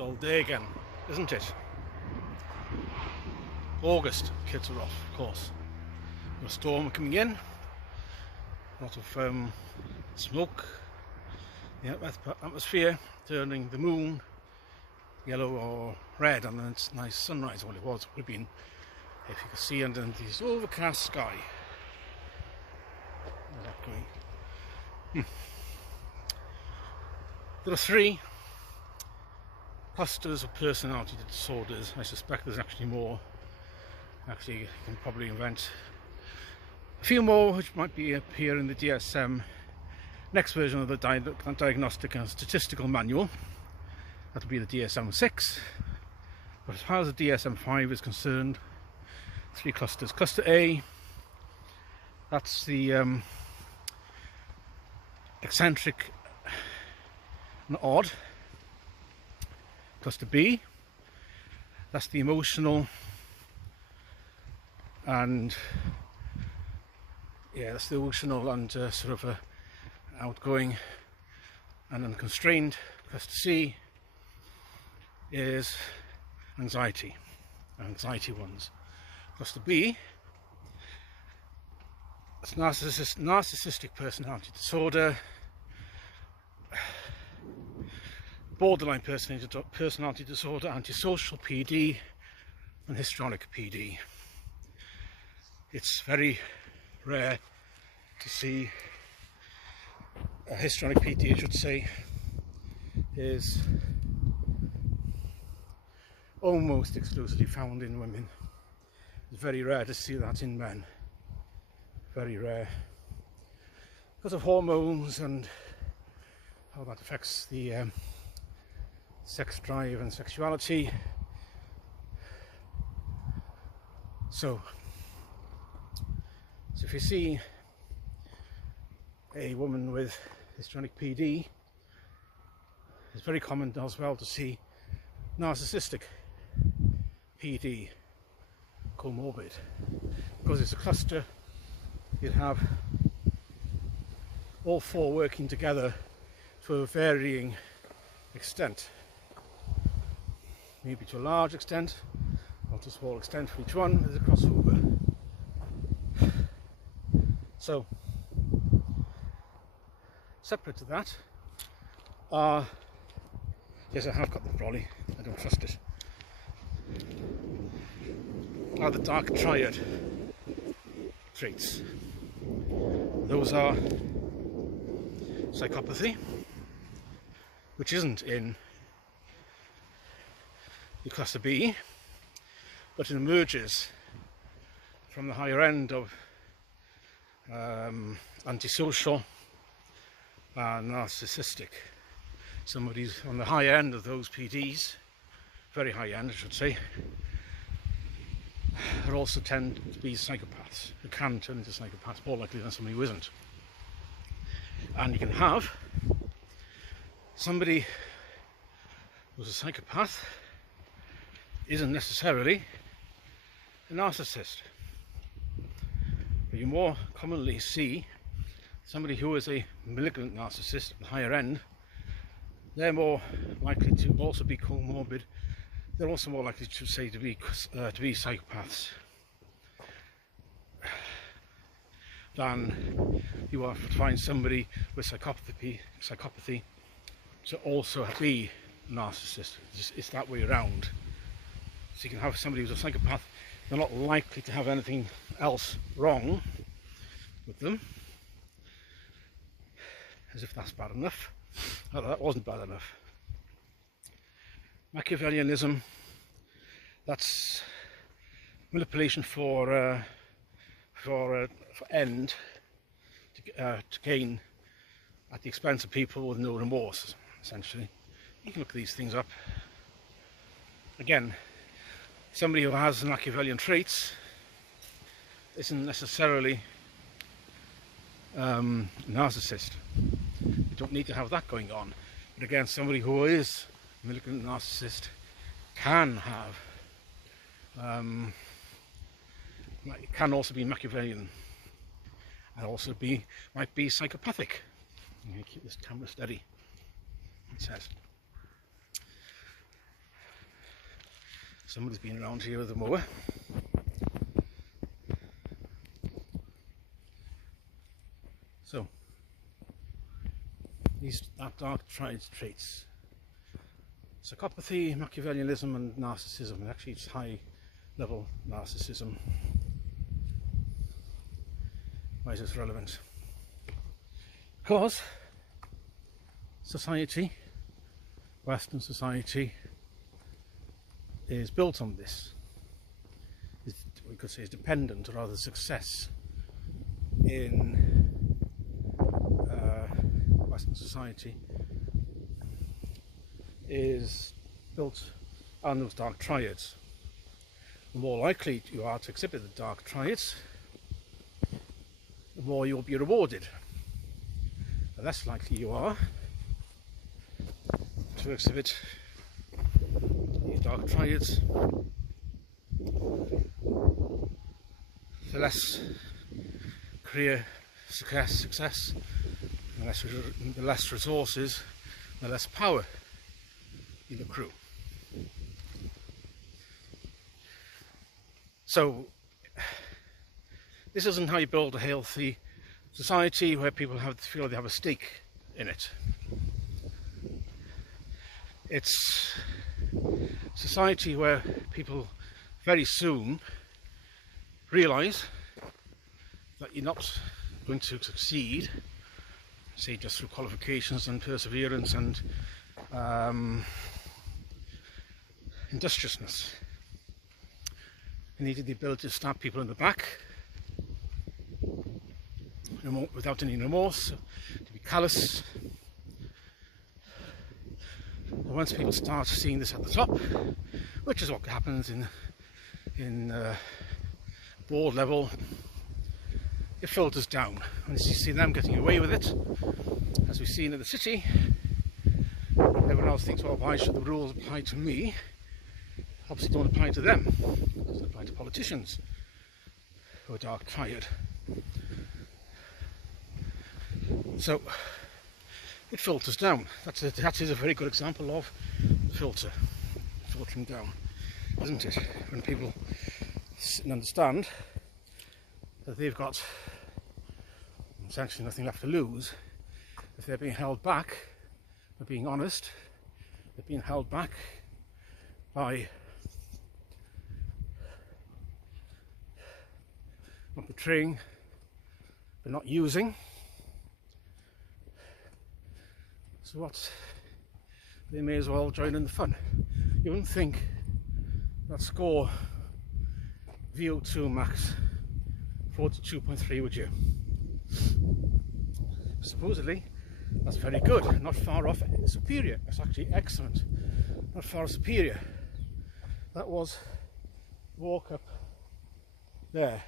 dull day again, isn't it? August, kids are off, of course. A storm coming in, a lot of smoke in the atmosphere, turning the moon yellow or red, and then it's nice sunrise. Well, it would have been if you could see under this overcast sky. How's that going? There are 3 clusters of personality disorders. I suspect there's actually more. Actually, you can probably invent a few more which might appear in the DSM next version of the Diagnostic and Statistical Manual. That will be the DSM-6. But as far as the DSM-5 is concerned, 3 clusters. Cluster A, that's the eccentric and odd. Cluster B, that's the emotional and sort of outgoing and unconstrained. Cluster C is anxiety ones. Cluster B, that's narcissistic personality disorder, borderline personality disorder, antisocial PD, and histrionic PD. It's very rare to see a histrionic PD, I should say, is almost exclusively found in women. It's very rare to see that in men. Very rare. Because of hormones and how that affects the sex drive and sexuality. So if you see a woman with histrionic PD, it's very common as well to see narcissistic PD comorbid, because it's a cluster. You'd have all 4 working together to a varying extent, maybe to a large extent or to a small extent. For each one there's a crossover. So separate to that are, yes, I have got the brolly, I don't trust it, are the dark triad traits. Those are psychopathy, which isn't in the cluster B, but it emerges from the higher end of antisocial and narcissistic. Somebody's on the high end of those PDs, very high end I should say, are also tend to be psychopaths, who can turn into psychopaths more likely than somebody who isn't. And you can have somebody who's a psychopath isn't necessarily a narcissist. But you more commonly see somebody who is a malignant narcissist at the higher end. They're more likely to also be comorbid. They're also more likely to say to be psychopaths than you are to find somebody with psychopathy to also be narcissist. It's that way around. So you can have somebody who's a psychopath, they're not likely to have anything else wrong with them, as if that's bad enough. Oh, that wasn't bad enough. Machiavellianism, that's manipulation for end, to gain at the expense of people with no remorse, essentially. You can look these things up. Again, somebody who has Machiavellian traits isn't necessarily a narcissist. You don't need to have that going on. But again, somebody who is a malignant narcissist can have, can also be Machiavellian, and also might be psychopathic. I'm going to keep this camera steady. It says. Somebody's been around here with a mower. So, these dark triad traits: psychopathy, Machiavellianism, and narcissism. And actually, it's high-level narcissism. Why is this relevant? Because society, Western society, is built on this. We could say is dependent, or rather success in Western society is built on those dark triads. The more likely you are to exhibit the dark triads, the more you'll be rewarded. The less likely you are to exhibit these dark triads, the less career success, the less resources, the less power you accrue. So this isn't how you build a healthy society where people feel they have a stake in it. It's a society where people very soon realise that you're not going to succeed, say just through qualifications and perseverance and industriousness. You needed the ability to stab people in the back without any remorse, to be callous. And once people start seeing this at the top, which is what happens in board level, it filters down. Once you see them getting away with it, as we've seen in the city, everyone else thinks, well, why should the rules apply to me? Obviously don't apply to them. It doesn't apply to politicians who are dark triad. So it filters down. That is a very good example of filtering down, isn't it? When people sit and understand that they've got essentially nothing left to lose, if they're being held back, they're being honest, they're being held back by not betraying, but not using. So what? They may as well join in the fun. You wouldn't think that score VO2 max 42.3, would you? Supposedly that's very good, not far off superior. It's actually excellent, not far off superior. That was walk up there.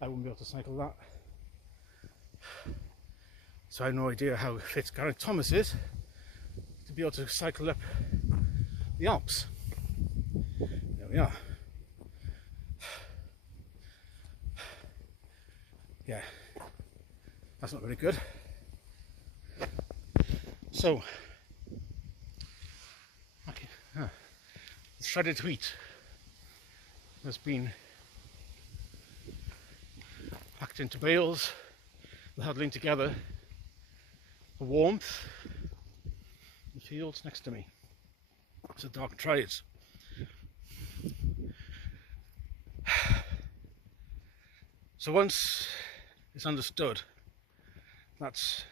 I wouldn't be able to cycle that. So I have no idea how fit Geraint Thomas is to be able to cycle up the Alps. There we are. Yeah, that's not very good. So, okay, the shredded wheat has been packed into bales, huddling together for warmth in the fields next to me. It's a dark triads. So once it's understood that's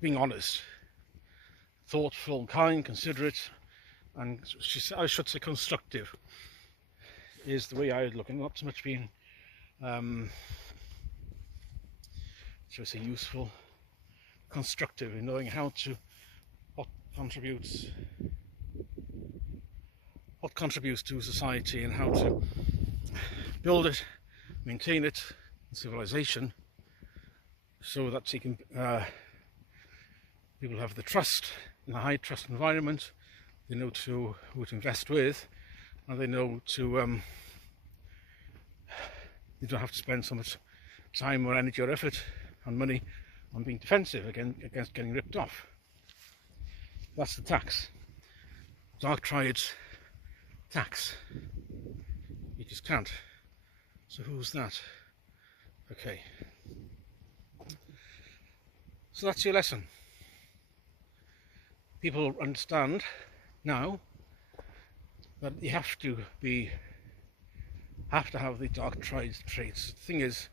being honest, thoughtful, kind, considerate, and I should say constructive is the way I would look, and not so much being shall I say useful, constructive in knowing what contributes to society and how to build it, maintain it in civilization, so that people have the trust in a high trust environment. They know who to invest with, and they know to they don't have to spend so much time or energy or effort and money on being defensive against getting ripped off. That's the tax. Dark triads tax. You just can't. So who's that? Okay. So that's your lesson. People understand now that you have to have the dark traits. The thing is,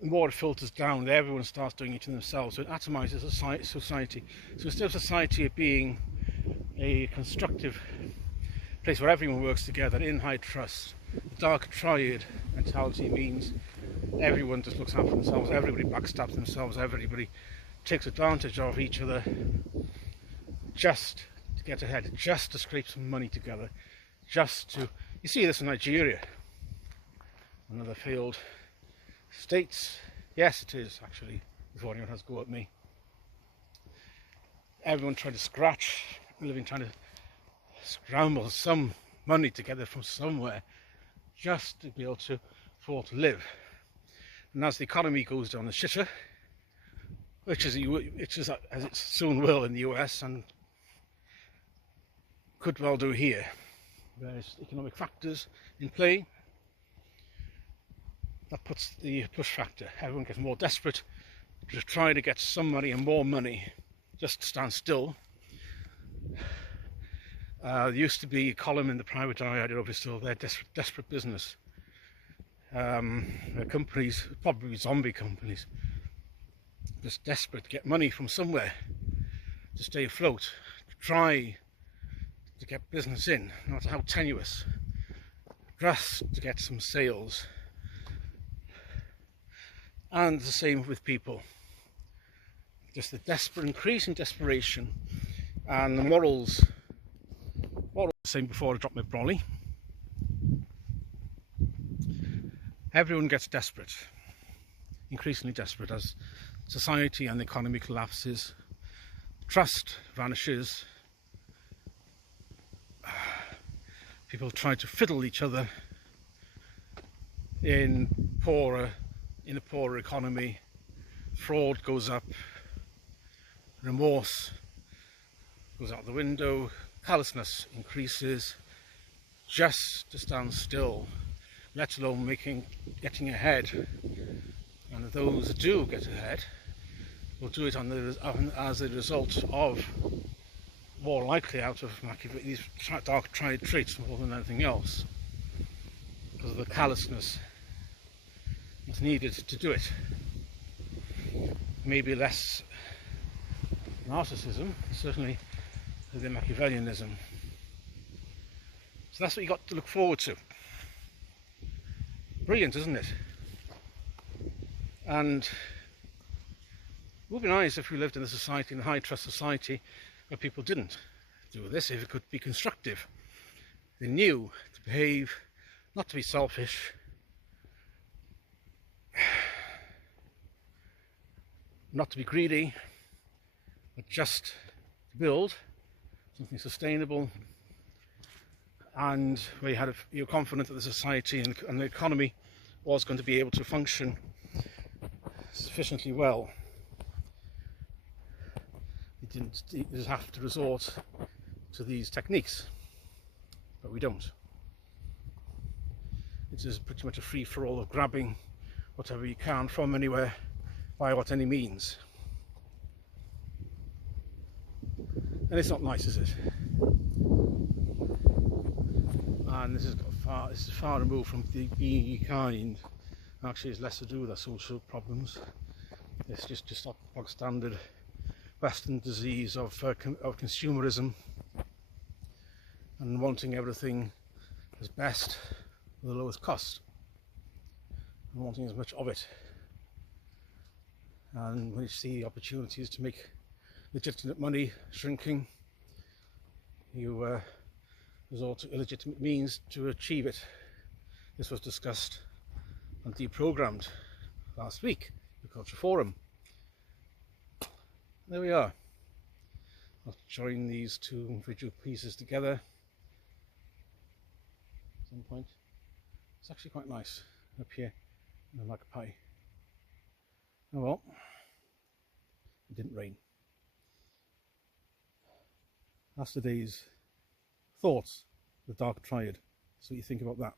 the more it filters down, everyone starts doing it to themselves, so it atomizes society. So instead of society being a constructive place where everyone works together in high trust, the dark triad mentality means everyone just looks after themselves, everybody backstabs themselves, everybody takes advantage of each other just to get ahead, just to scrape some money together, just to... You see this in Nigeria, another failed states. Yes, it is actually, before anyone has a go at me. Everyone trying to scratch a living, trying to scramble some money together from somewhere just to be able to afford to live. And as the economy goes down the shitter, which is as it soon will in the US and could well do here, various economic factors in play, that puts the push factor. Everyone gets more desperate to try to get some money and more money just to stand still. There used to be a column in the private eye, I don't know if it's still there, desperate business. Companies, probably zombie companies, just desperate to get money from somewhere to stay afloat, to try to get business in, no matter how tenuous, just to get some sales. And the same with people, just the increasing desperation, and the morals. What I was saying before I dropped my brolly, everyone gets desperate, increasingly desperate, as society and the economy collapses, trust vanishes, people try to fiddle each other in a poorer economy, fraud goes up, remorse goes out the window, callousness increases, just to stand still, let alone getting ahead. And those who do get ahead will do it as a result of, more likely out of these dark triad traits more than anything else, because of the callousness that's needed to do it. Maybe less narcissism, certainly the Machiavellianism. So that's what you got to look forward to. Brilliant, isn't it? And it would be nice if we lived in a society, in a high trust society, where people didn't do this, if it could be constructive. They knew to behave, not to be selfish, not to be greedy, but just to build something sustainable, and where you're confident that the society and the economy was going to be able to function sufficiently well. You didn't just have to resort to these techniques, but we don't. It is pretty much a free-for-all of grabbing whatever you can from anywhere by any means. And it's not nice, is it? And this is far removed from being kind. Actually, it's less to do with our social problems. It's just a bog standard Western disease of consumerism and wanting everything as best at the lowest cost, and wanting as much of it. And when you see opportunities to make legitimate money shrinking, you resort to illegitimate means to achieve it. This was discussed and deprogrammed last week at the Culture Forum. There we are. I'll join these two individual pieces together at some point. It's actually quite nice up here in the Magpie. Oh well, it didn't rain. That's today's thoughts the dark triad. So what you think about that?